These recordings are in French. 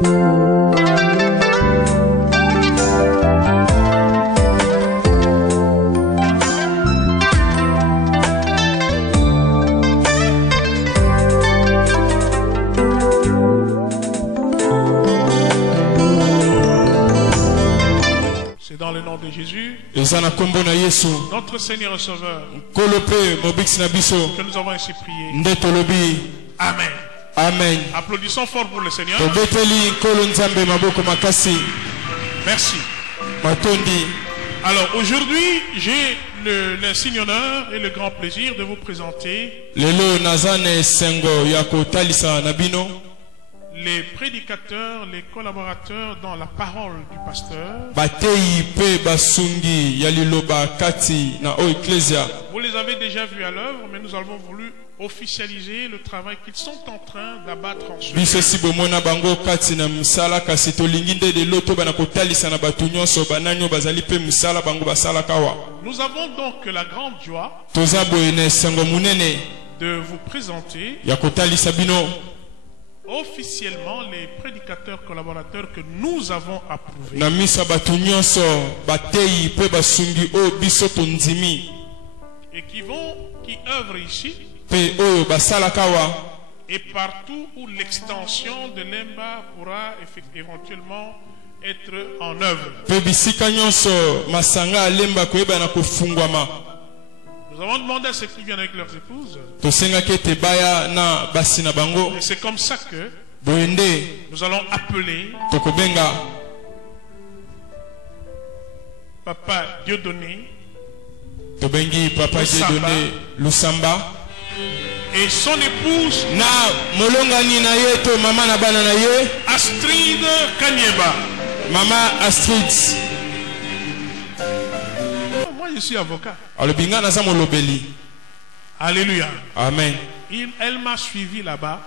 Dans le nom de Jésus, notre Seigneur et Sauveur, que nous avons ainsi prié. Amen. Amen. Applaudissons fort pour le Seigneur. Merci. Alors aujourd'hui, j'ai l'insigne honneur et le grand plaisir de vous présenter les prédicateurs, les collaborateurs dans la parole du pasteur. Vous les avez déjà vus à l'œuvre, mais nous avons voulu officialiser le travail qu'ils sont en train d'abattre en ce Nous avons donc la grande joie de vous présenter officiellement les prédicateurs collaborateurs que nous avons approuvés et qui œuvrent ici et partout où l'extension de l'EMBA pourra éventuellement être en œuvre. Nous avons demandé à ceux qui viennent avec leurs épouses. Et c'est comme ça que nous allons appeler Papa Dieudonné Lusamba et son épouse Astrid Kanyeba. Maman Astrid. Moi je suis avocat. Alléluia. Amen. Elle m'a suivi là-bas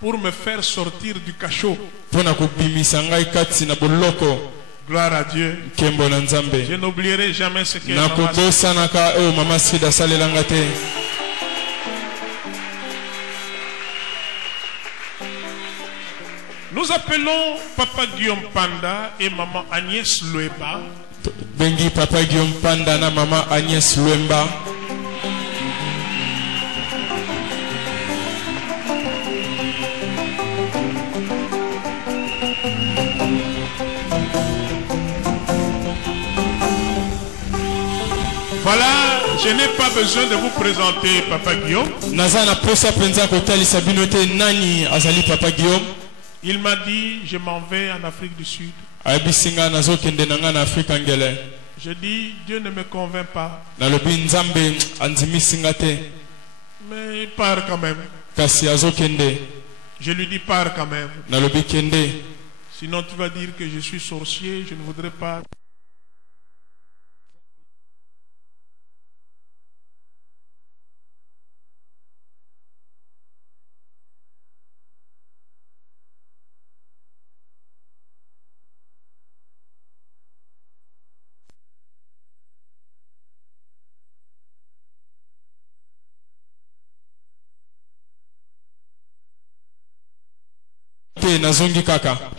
pour me faire sortir du cachot. Gloire à Dieu. Je n'oublierai jamais ce qu'elle m'a fait. Nous appelons Papa Guillaume Panda et Maman Agnès Luemba. Bengi Papa Guillaume Panda na Maman Agnès Luemba. Voilà, je n'ai pas besoin de vous présenter Papa Guillaume. Il m'a dit, je m'en vais en Afrique du Sud. Je dis, Dieu ne me convainc pas. Mais il part quand même. Je lui dis, pars quand même. Sinon tu vas dire que je suis sorcier, je ne voudrais pas.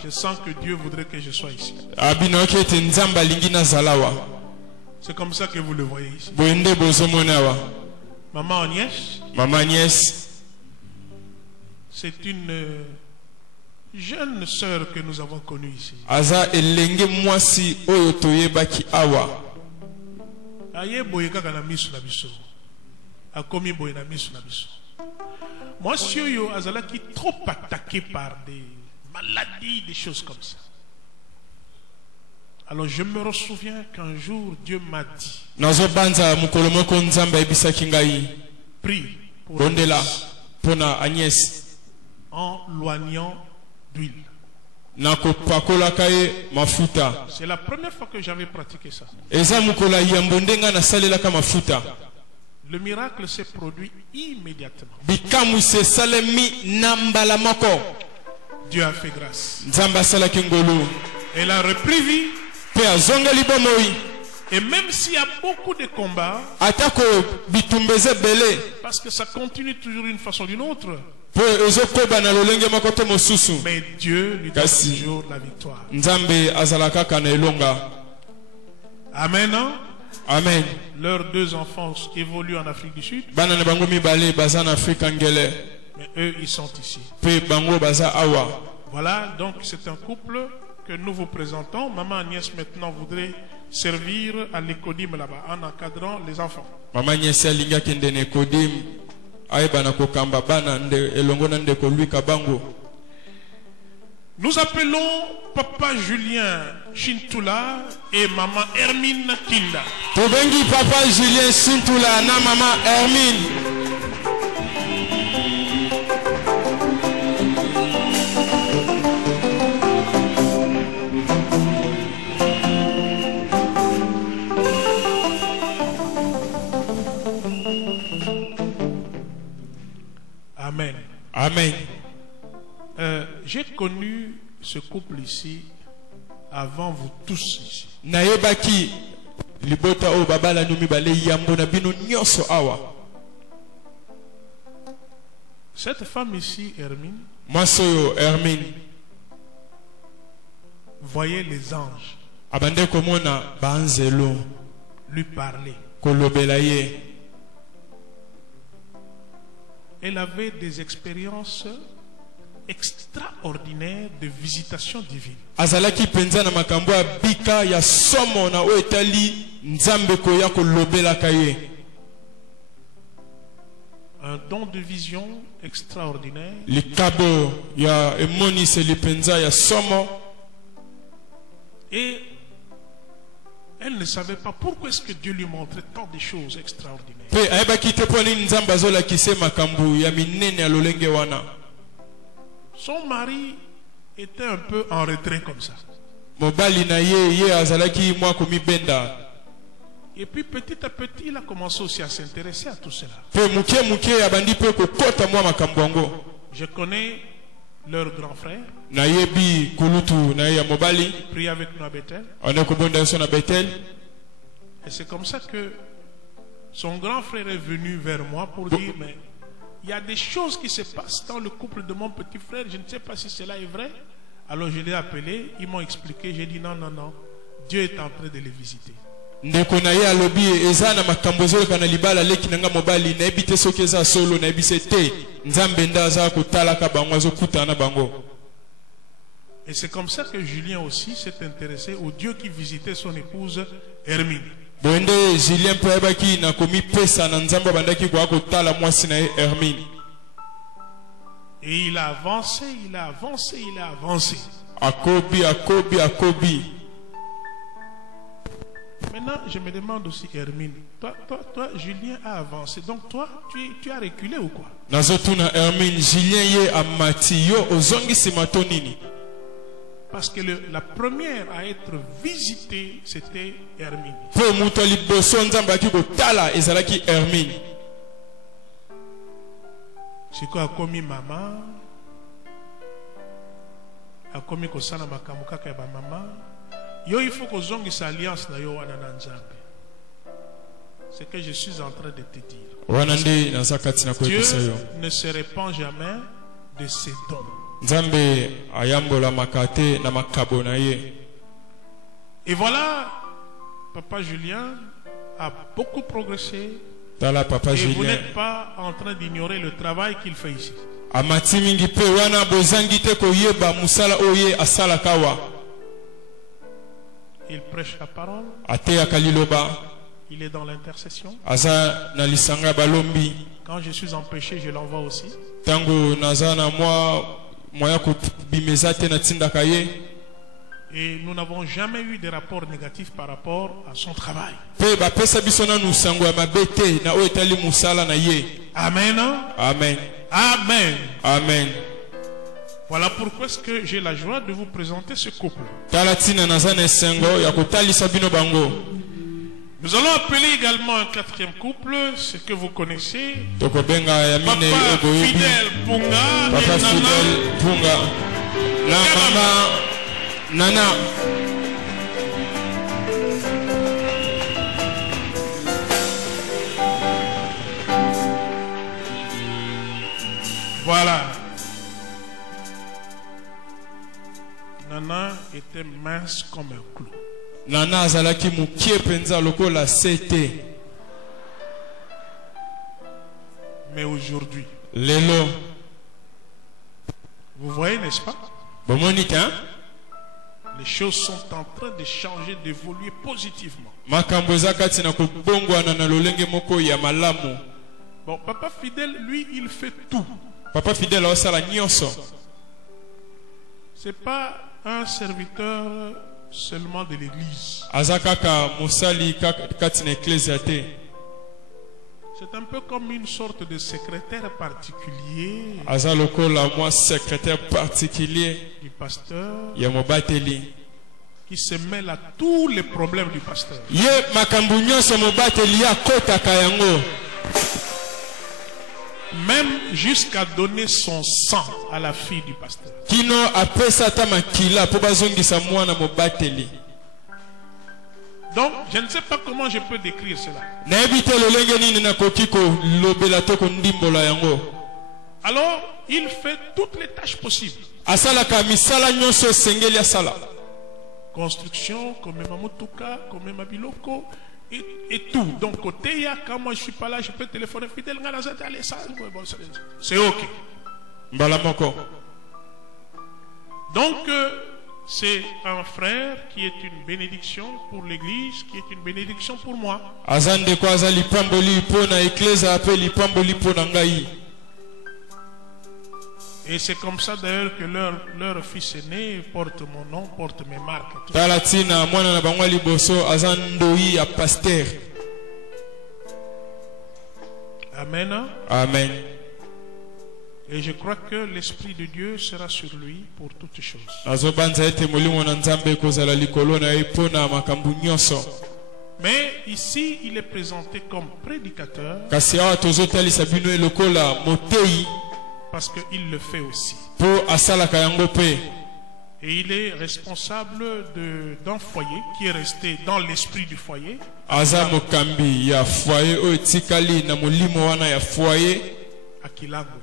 Je sens que Dieu voudrait que je sois ici. C'est comme ça que vous le voyez ici. Maman Agnès, c'est une jeune sœur que nous avons connue ici. Monsieur Yo Azala qui est trop attaqué par des maladies, des choses comme ça. Alors je me souviens qu'un jour Dieu m'a dit, prie pour Agnès en loignant d'huile. C'est la première fois que j'avais pratiqué ça. Le miracle s'est produit immédiatement. Dieu a fait grâce. Elle a repris vie. Et même s'il y a beaucoup de combats, parce que ça continue toujours d'une façon ou d'une autre, Mais Dieu lui donne toujours la victoire. Amen. Hein? Amen. Leurs deux enfants évoluent en Afrique du Sud. Mais eux, ils sont ici. Voilà, donc c'est un couple que nous vous présentons. Maman Agnès maintenant voudrait servir à l'écodim là-bas en encadrant les enfants. Maman Agnès alinga kende n'écodim aïbana kokamba bana nde elongona nde ko lui kabango. Nous appelons Papa Julien Chintula et Maman Hermine Kinda. Tobengi Papa Julien Chintula na Maman Hermine. Amen. Amen. J'ai connu ce couple ici avant vous tous ici. Naebaki libota o babala numi bale yambo na bino nyoso awa. Cette femme ici, Hermine, Masoyo Hermine, voyait les anges abande komona banzelo lui parler. Kolobelaye. Elle avait des expériences extraordinaires de visitation divine. Azalaki penza na makambo ya bika ya somo na o etali nzambe ko ya kolobela kaye. Un don de vision extraordinaire. Likabo ya emoni se lipenza ya somo. Et elle ne savait pas pourquoi est-ce que Dieu lui montrait tant de choses extraordinaires. Son mari était un peu en retrait comme ça. Et puis petit à petit, il a commencé aussi à s'intéresser à tout cela. Je connais leur grand frère. Il prie avec nous à Bethel. Et c'est comme ça que son grand frère est venu vers moi pour dire, mais il y a des choses qui se passent dans le couple de mon petit frère. Je ne sais pas si cela est vrai. Alors je l'ai appelé, ils m'ont expliqué. J'ai dit non, non, non. Dieu est en train de les visiter. Ndeko na ye alobi ezana makambo kana libala leki nanga mobali na ebite sokeza solo na ebise te nzambe ndaza kutala ka bango azokutana bango. Et c'est comme ça que Julien aussi s'est intéressé au Dieu qui visitait son épouse Hermine. Bonde Julien poebaki na komi pesa na nzambe bandaki kwa kutala mwasi na Hermine. Et il a avancé, il a avancé, il a avancé. Akobi. Maintenant, je me demande aussi, Hermine, toi, Julien a avancé. Donc toi, tu as reculé ou quoi? Nazotuna Hermine, Julien ye amati yo ozongi simatonini. Parce que la première à être visitée, c'était Hermine. Pour mutali boso nzamba ki kotala ezalaki Hermine. C'est quoi a commis maman? A commis kosana makamuka ka ba maman. Yo, il faut qu'on zongue sa alliance na yo wana na nzambe. C'est que je suis en train de te dire. Dieu ne se répand jamais de ses dons. Nzambe ayambola makate na makabo na ye. Et voilà, Papa Julien a beaucoup progressé. Papa et vous n'êtes pas en train d'ignorer le travail qu'il fait ici. Amati mingi pe wana bozangi te ko yeba musala oye asala kawa. Il prêche la parole. Il est dans l'intercession. Quand je suis empêché, je l'envoie aussi. Et nous n'avons jamais eu de rapport négatif par rapport à son travail. Amen. Amen. Amen. Amen. Voilà pourquoi est-ce que j'ai la joie de vous présenter ce couple. Nous allons appeler également un quatrième couple, ce que vous connaissez. Papa Fidèle Punga et Nana. Voilà. Nana était mince comme un clou. Nana azalaki mukie penza lokola sete. Mais aujourd'hui, Lelo. vous voyez, n'est-ce pas? Bomonika. Les choses sont en train de changer, d'évoluer positivement. Makambo ezakati na kubongwana na lolenge moko ya malamu. Bon, Papa Fidèle, lui, il fait tout. Papa Fidèle osala nyonso. C'est pas un serviteur seulement de l'église. Azakaka musali kati na ecclesia te. C'est un peu comme une sorte de secrétaire particulier Azalokola moi secrétaire particulier du pasteur ya mobateli. Qui se mêle à tous les problèmes du pasteur. Ye makambu nyonso mobateli ya kotaka yango. Même jusqu'à donner son sang à la fille du pasteur. Kino apesa ta makila po bazongisa mwana mobateli. Donc, je ne sais pas comment je peux décrire cela. Alors, il fait toutes les tâches possibles. Construction, comme Mamoutouka, comme Mabiloko, et tout. Donc, côté, quand moi je ne suis pas là, je peux téléphoner Fidèle. C'est OK. Donc, c'est un frère qui est une bénédiction pour l'église, qui est une bénédiction pour moi. Et c'est comme ça d'ailleurs que leur fils aîné porte mon nom, porte mes marques. Amen. Amen. Et je crois que l'Esprit de Dieu sera sur lui pour toutes choses. Mais ici, il est présenté comme prédicateur parce qu'il le fait aussi. Et il est responsable d'un foyer qui est resté dans l'esprit du foyer. À Kilangwe.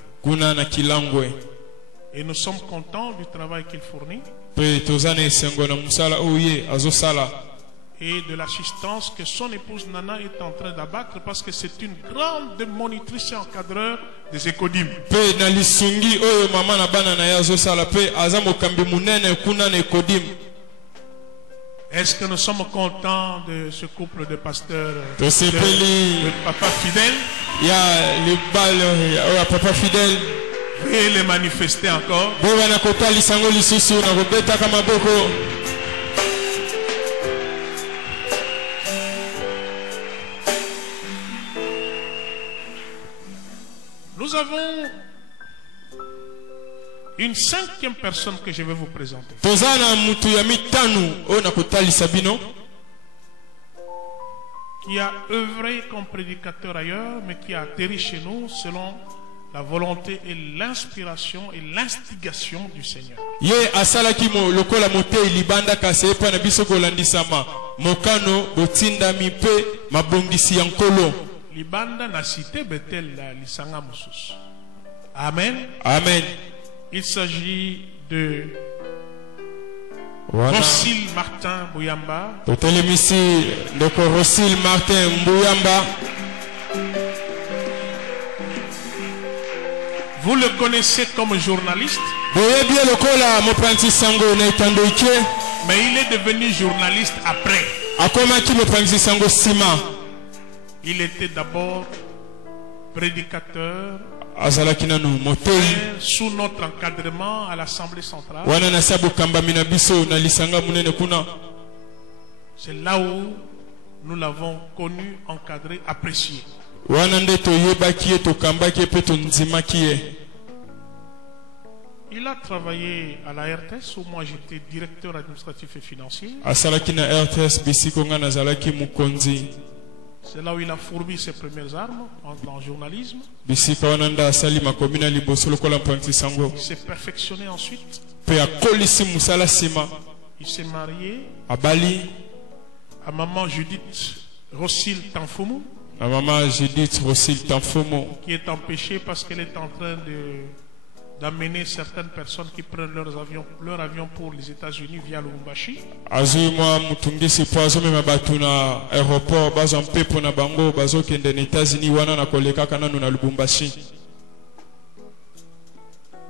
Et nous sommes contents du travail qu'il fournit et de l'assistance que son épouse Nana est en train d'abattre parce que c'est une grande monitrice et encadreur des écodymes. Est-ce que nous sommes contents de ce couple de pasteurs de Papa Fidèle? Papa Fidèle. Veuillez les manifester encore. Nous avons une cinquième personne que je vais vous présenter. Qui a œuvré comme prédicateur ailleurs, mais qui a atterri chez nous selon la volonté et l'inspiration et l'instigation du Seigneur. Libanda na cité Bethel la lisanga mususu. Amen. Amen. Il s'agit de Rossil Martin Bouyamba. Rossil Martin Bouyamba. Vous le connaissez comme journaliste. Mais il est devenu journaliste après. Il était d'abord prédicateur sous notre encadrement à l'Assemblée centrale. C'est là où nous l'avons connu, encadré, apprécié. Il a travaillé à la RTS où moi j'étais directeur administratif et financier. C'est là où il a fourbi ses premières armes en journalisme. Il s'est perfectionné ensuite. Il s'est marié à maman Judith Rossil Tanfoumou. Qui est empêchée parce qu'elle est en train d'amener certaines personnes qui prennent leur avion pour les États-Unis via Lubumbashi. azui mwa mutungisi po azomema bato na aéroport bazwa mpepo na bango bazokende na États-Unis wana na kolekaka nanu na Lubumbashi.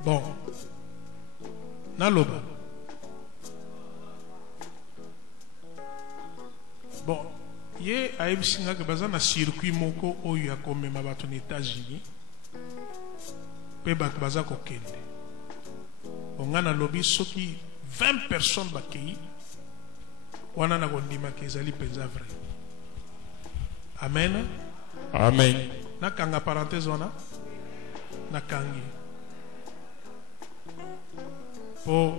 Bon, naloba. Bon, ye ayebisinga ke baza na circuit moko oyo ya komema bato na États-Unis. Pe bato baza kokende. Bon, nga nalobi soki 20 personnes bakei wana na kondima ke ezali penza vrai. Amen. Amen. Nakanga parenthèse wana nakangi. Po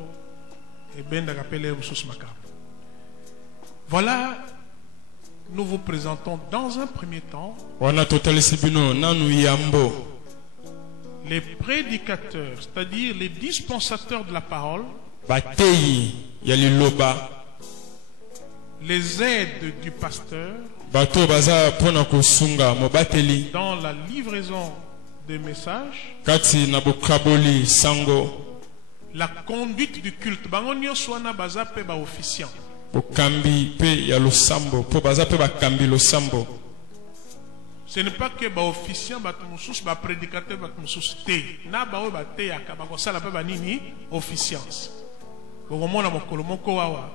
ebenda kapele mususu makambo. Voilà, nous vous présentons dans un premier temps wana totalisi bino nanu yambo les prédicateurs, c'est-à-dire les dispensateurs de la parole, bateyi ya liloba, les aides du pasteur bato baza pona kosunga mobateli dans la livraison des messages, kati na bokaboli sango, la conduite du culte. Bango nyonso wana baza pe ba officiant. bokambi pe ya losambo po baza pe bakambi losambo. Ce n'est pas que ba officiant bato mususu ba prédicateur bato mususu te. Na ba o ba te ya ka ba ko sala pe ba nini officiance. Bongo mona mokolo moko wawa.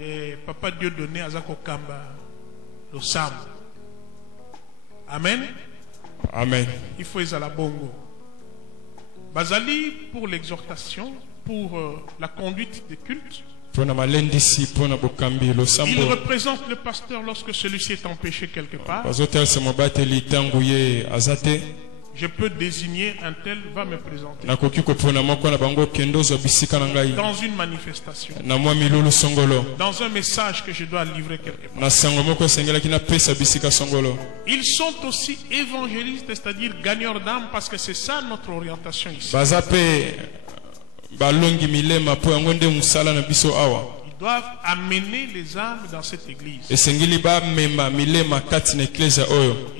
Et papa Dieu donné azako kamba losambo. Amen. Amen. Il faut ezala bongo. Bazali pour l'exhortation, pour la conduite des cultes. Il Il représente le pasteur lorsque celui-ci est empêché quelque part. Je peux désigner un tel va me présenter dans une manifestation, dans un message que je dois livrer quelque part. Ils sont aussi évangélistes, c'est-à-dire gagneurs d'âme, parce que c'est ça notre orientation ici. Ils doivent amener les âmes dans cette église. Ils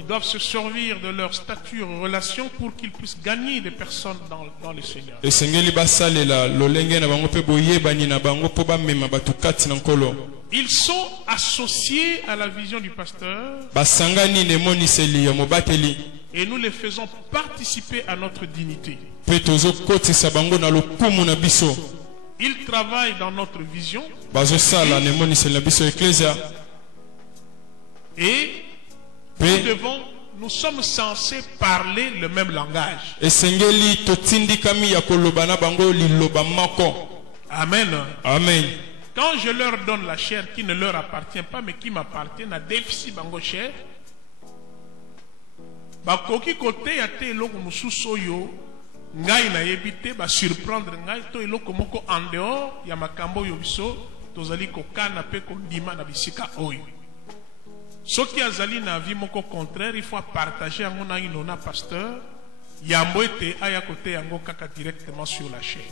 doivent se servir de leur statut en relation pour qu'ils puissent gagner des personnes dans le Seigneur. Ils sont associés à la vision du pasteur et nous les faisons participer à notre dignité. Ils travaillent dans notre vision et nous sommes censés parler le même langage. Amen. Amen. Quand je leur donne la chair qui ne leur appartient pas mais qui m'appartient, na déficit bango chair, bakoki kote ya te eloko mususu oyo ngai na yebite ba surprendre ngai to eloko moko en dehors ya makambo oyo biso tozali kokana pe kondima na bisika oyo. Soki azali na vie moko contraire, il faut partager yango na inona pasteur yambo ete aya kote yango kaka directement sur la chair.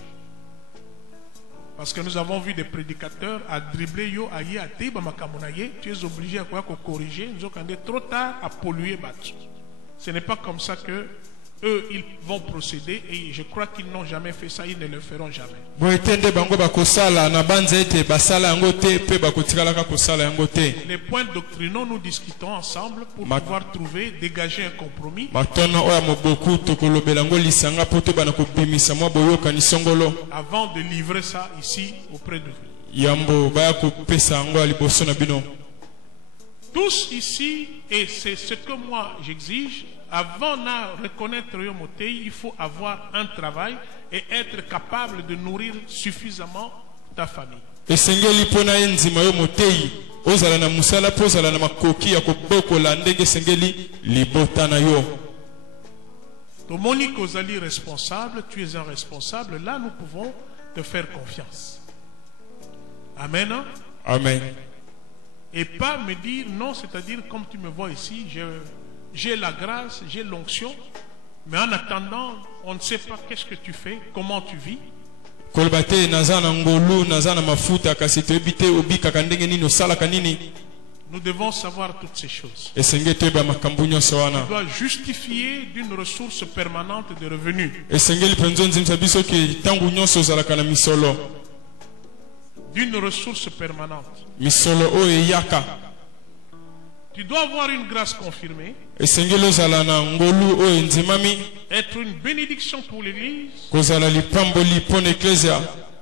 Parce que nous avons vu des prédicateurs à dribbler yo aye a te ba makambo na ye, tu es obligé à quoi corriger, nous avons trop tard à polluer batu. Ce n'est pas comme ça que eux ils vont procéder et je crois qu'ils n'ont jamais fait ça, ils ne le feront jamais. Les points doctrinaux nous discutons ensemble pour pouvoir trouver, dégager un compromis. Avant de livrer ça ici auprès de vous. Tous ici, et c'est ce que moi j'exige, avant de reconnaître Yomotei, il faut avoir un travail et être capable de nourrir suffisamment ta famille. Monique Ozali responsable, tu es un responsable, là nous pouvons te faire confiance. Amen. Amen. Et pas me dire non, c'est-à-dire comme tu me vois ici, j'ai la grâce, j'ai l'onction, mais en attendant, on ne sait pas qu'est-ce que tu fais, comment tu vis. Nous devons savoir toutes ces choses. Tu dois justifier d'une ressource permanente de revenus. D'une ressource permanente. Tu dois avoir une grâce confirmée. Être une bénédiction pour l'Église.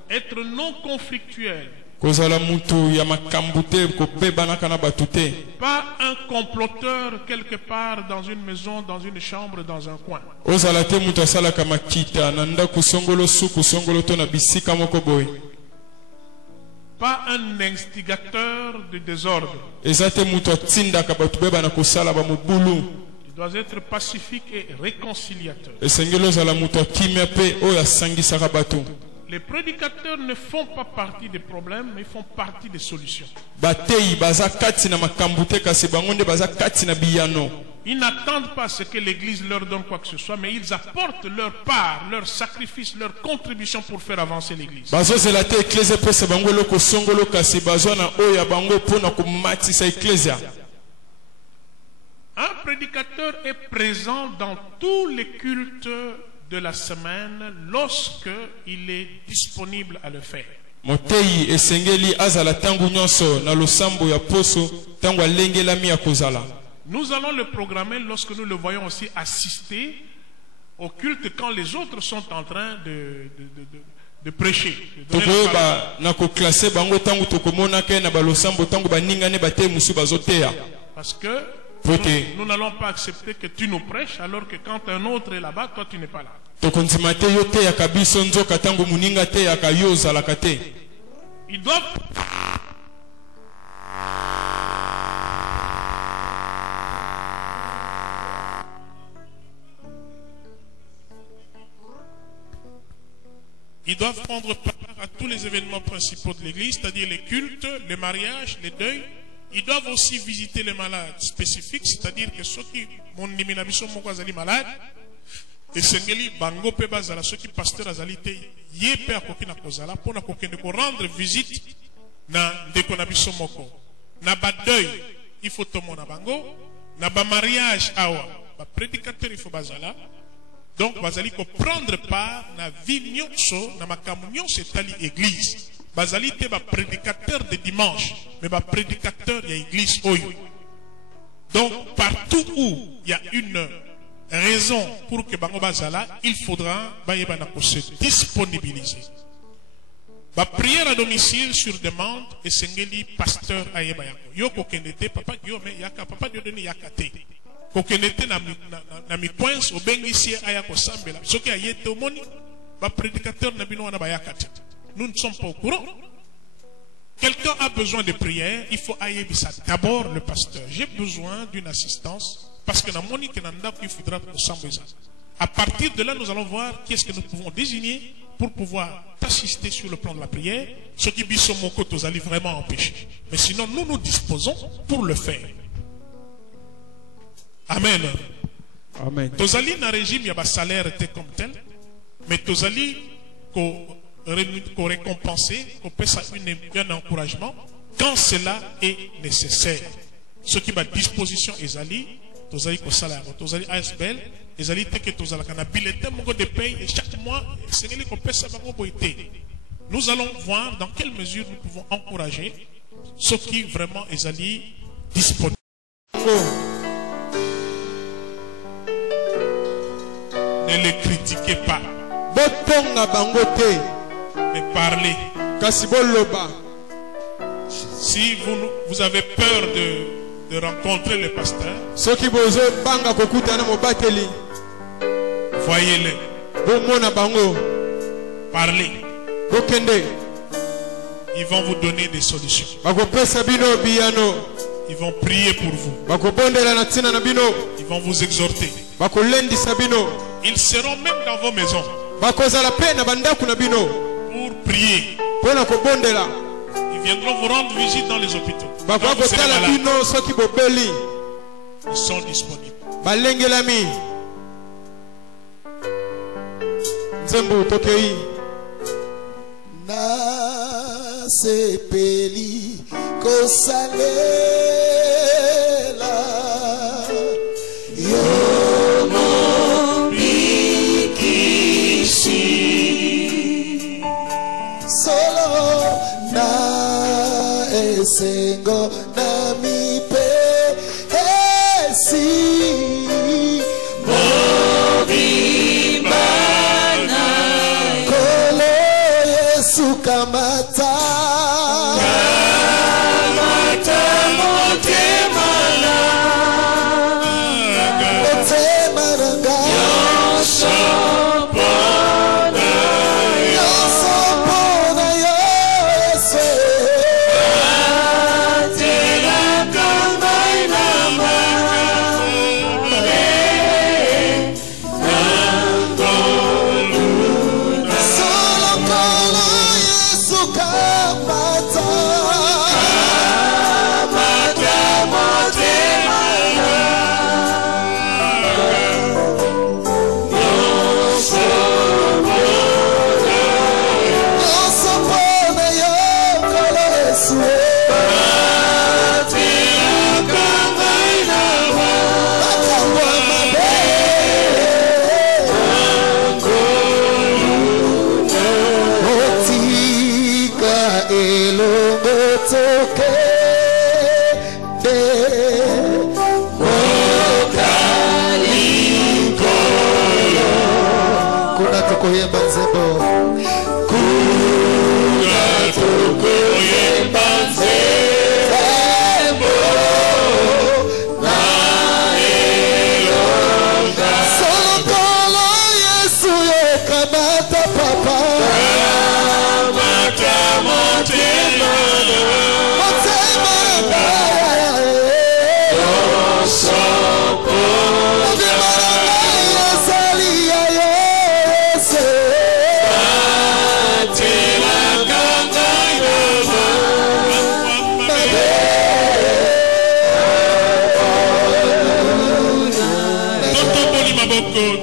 Être non conflictuel. Pas un comploteur quelque part dans une maison, dans une chambre, dans un coin. Pas un instigateur de désordre. Tu dois être pacifique et réconciliateur. Les prédicateurs ne font pas partie des problèmes, mais ils font partie des solutions. Ils n'attendent pas ce que l'Église leur donne quoi que ce soit, mais ils apportent leur part, leur sacrifice, leur contribution pour faire avancer l'Église. Un prédicateur est présent dans tous les cultes de la semaine lorsque il est disponible à le faire. Nous allons le programmer lorsque nous le voyons aussi assister au culte quand les autres sont en train de prêcher. Parce que nous n'allons pas accepter que tu nous prêches alors que quand un autre est là-bas, toi tu n'es pas là. Ils doivent... Ils doivent prendre part à tous les événements principaux de l'Église, c'est-à-dire les cultes, les mariages, les deuils. Ils doivent aussi visiter les malades spécifiques, c'est-à-dire que ceux qui m'ont niminabison mon azali malade, et sengeli bango pe bazala ceux qui pasteur azali te yé pe akoki na kozala pour na kokende ko rendre visite na ndeko na biso moko. Na ba deuil, il faut tomo na bango, na ba mariage awa, ba prédicateur il faut bazala. Donc bazali ko prendre part na vie nyonso na makambo nyonso etali église. Bazali te ba prédicateur de dimanche, mais ba prédicateur y a église oyo. Donc partout où il y a une raison pour que bango bazala, il faudra bayeba ko se disponibiliser. Ba prière à domicile sur demande et sengeli pasteur ayeba yango. Yo ko kendete papa yo me yaka papa dio doni yakate. Ko kendete na mi coins au bengisi aya ko sambela. Soki ayete omoni ba prédicateur na bino wana ba yakate. Nous ne sommes pas au courant. Quelqu'un a besoin de prière, il faut aller d'abord le pasteur. J'ai besoin d'une assistance parce que dans mon il faudra à partir de là, nous allons voir qui est-ce que nous pouvons désigner pour pouvoir t'assister sur le plan de la prière. Ceux qui bisent mon côté, vous allez vraiment empêcher. Mais sinon, nous nous disposons pour le faire. Amen. Amen. Tozali na régime, il y a un salaire comme tel, mais Tozali qu'on récompenser, qu'on passe un encouragement quand cela est nécessaire. Ce qui va à disposition Ezali, Tozali ko salaire, Tozali ASBL, Ezali te que Tozala kana bulletin mongo de paye et chaque mois c'est qu'on passe bango boité. Nous allons voir dans quelle mesure nous pouvons encourager ce qui vraiment Ezali disponible. Ne les critiquez pas. Mais parlez. Si vous avez peur de rencontrer le pasteur, voyez-le. Parlez. Ils vont vous donner des solutions. Ils vont prier pour vous. Ils vont vous exhorter. Ils seront même dans vos maisons pour prier. Ils viendront vous rendre visite dans les hôpitaux. Ils sont disponibles. Na sepeli kosale esengo na mipesi mobimana kolo Yesu kamata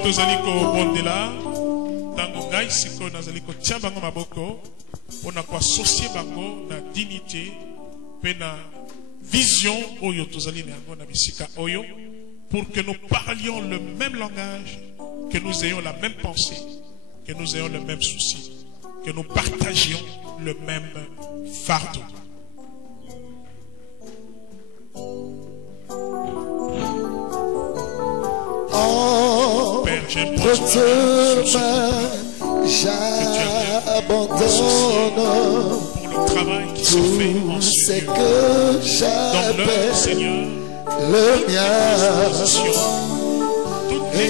tozaliko bondela tango ngai siko nazali kotia bango maboko mpona koasocie bango na dignité mpe na vision oyo tozali na yango na bisika oyo pour que nous parlions le même langage, que nous ayons la même pensée, que nous ayons le même souci, que nous partagions le même fardeau. Père, j'aime pour le travail qui se fait en ce lieu. Donne-le, Seigneur, le mien toutes les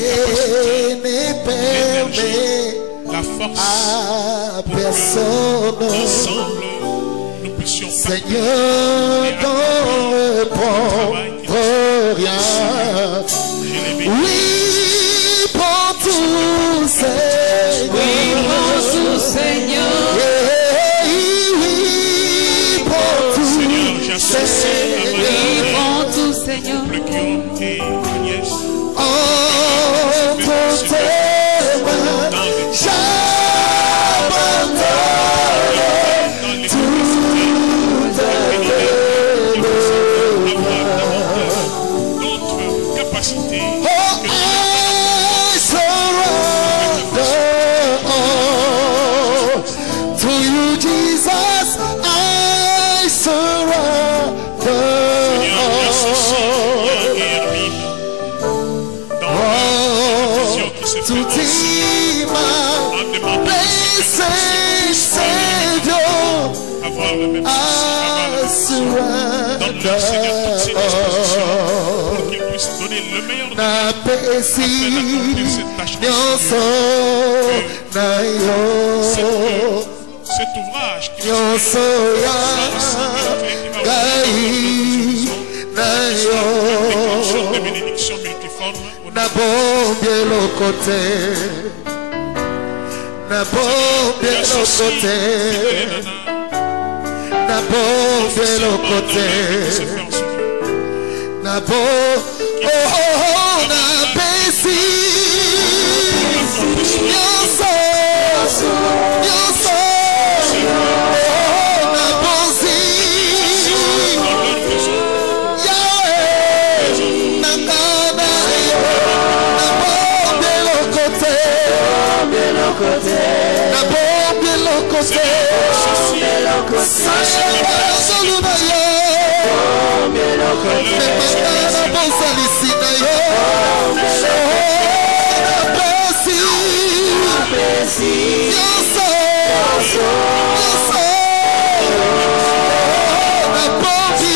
capacités, l'énergie, la force à personne. Ensemble, nous puissions Seigneur, dans le propre rien. Oui, pour tout, Seigneur. Oui, pour tout, Seigneur. Oui, pour tout, Seigneur, j'associe à ma tout, Seigneur. le Guillaume et Agnès. Entre tes mains, j'abandonne tout D'autres capacités Oh, I surrender all to you, Jesus. I surrender to thee, my blessed Savior. I surrender all. Na pesi nyonso na yo cet ouvrage qui nyonso ya gai na yo des bénédictions multiformes na bombie lokote na bombie lokote na bombie lokote na bo oh na pesi nyonso nyonso na bosi Yahweh na ngana na bombie lokote na bombie lokote côté. Salanga zolu na yo. Mekana bosalisi na yo. Na pesi. Yoso. Na pombi.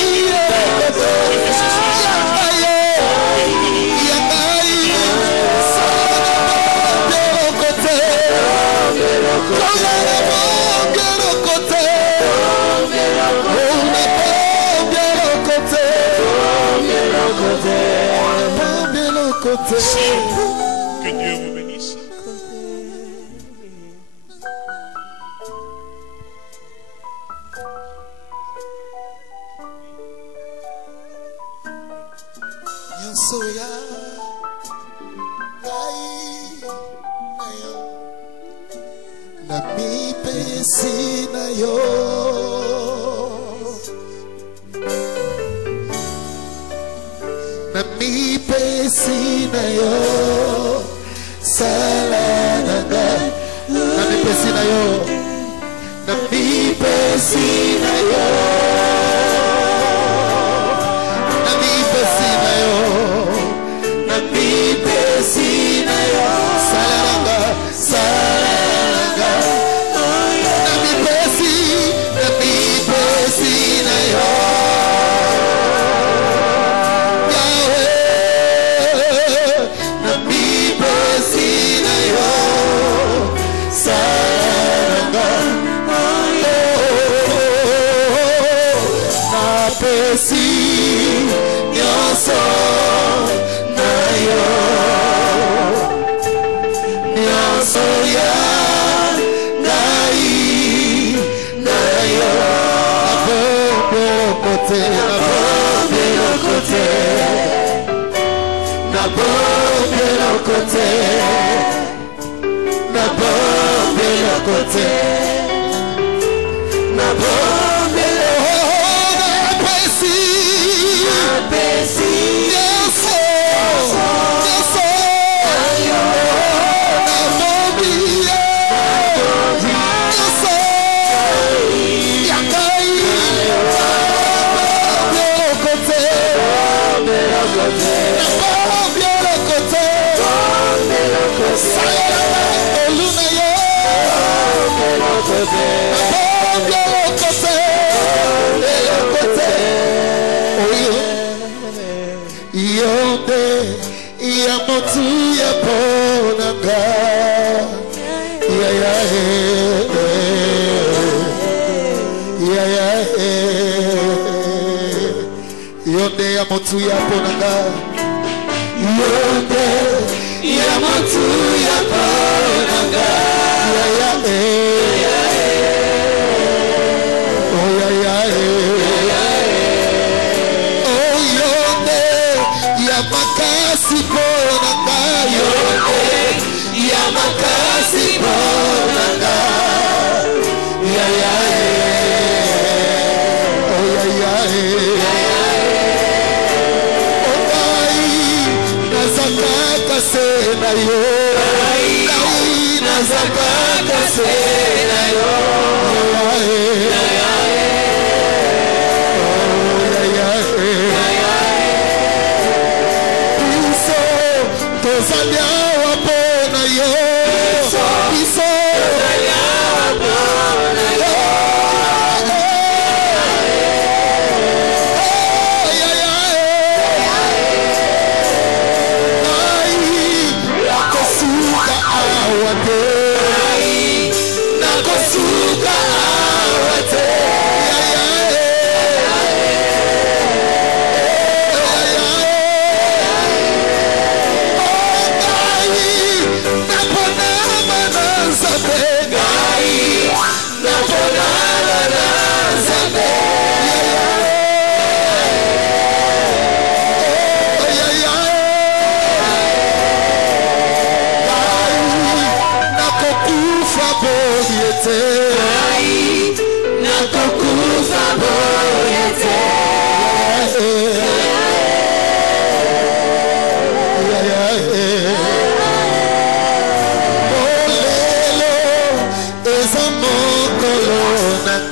Que Dieu vous bénisse.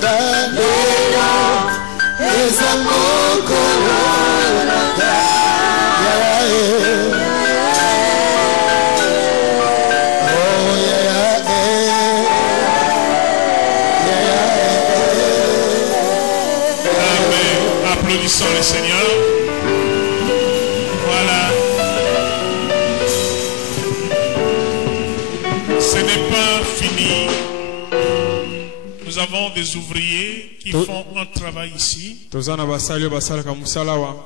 nanga lelo eza mokolo nanga Applaudissons le Seigneur. Voilà. Ce n'est pas fini. Nous avons des ouvriers qui font un travail ici.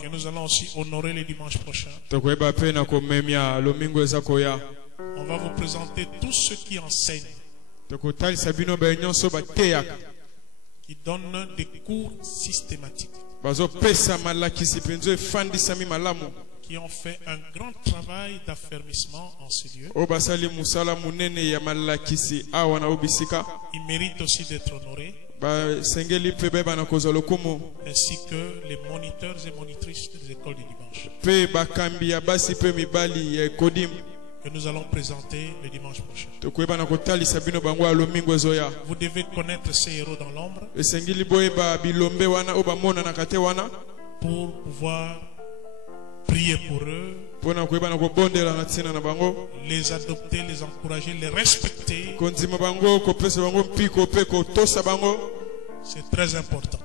Que nous allons aussi honorer le dimanche prochain. On va vous présenter tous ceux qui enseignent, qui donnent des cours systématiques, qui ont fait un grand travail d'affermissement en ce lieu. Ils méritent aussi d'être honorés, ainsi que les moniteurs et monitrices des écoles du dimanche, que nous allons présenter le dimanche prochain. Vous devez connaître ces héros dans l'ombre pour pouvoir prier pour eux, les adopter, les encourager, les respecter. C'est très important.